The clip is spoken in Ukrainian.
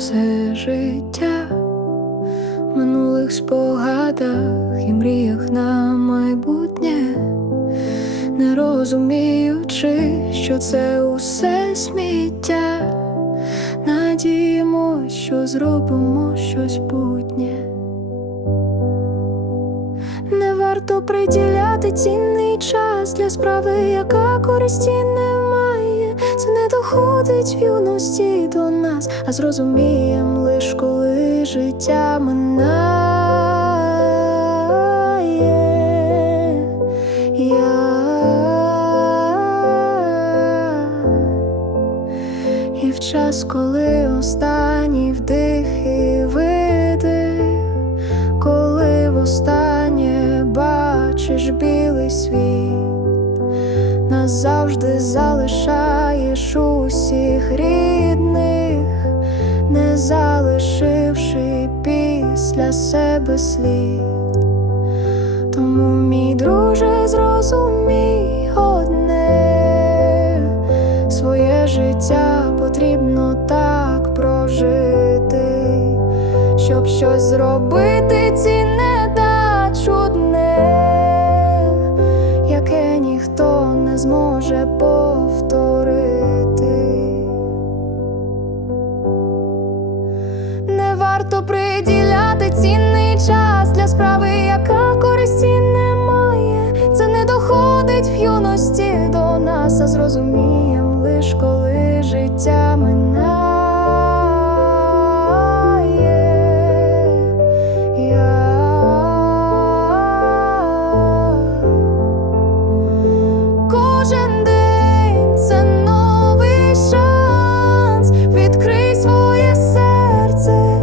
все життя в минулих спогадах і мріях на майбутнє, не розуміючи, що це усе сміття, надіємо, що зробимо щось путнє. Не варто приділяти цінний час для справи, яка користі немає. Це не доходить в юності до нас, а зрозумієм лиш коли життя минає. Я і в час, коли останній вдих і видих, коли востаннє бачиш білий світ, назавжди залишаєш усіх рідних, не залишивши після себе слід. Тому, мій друже, зрозумій одне, своє життя потрібно так прожити, щоб щось зробити цінне та чудне, яке ніхто не зможе часа зрозумієм, лиш коли життя минає. Я Кожен день це новий шанс, відкрий своє серце.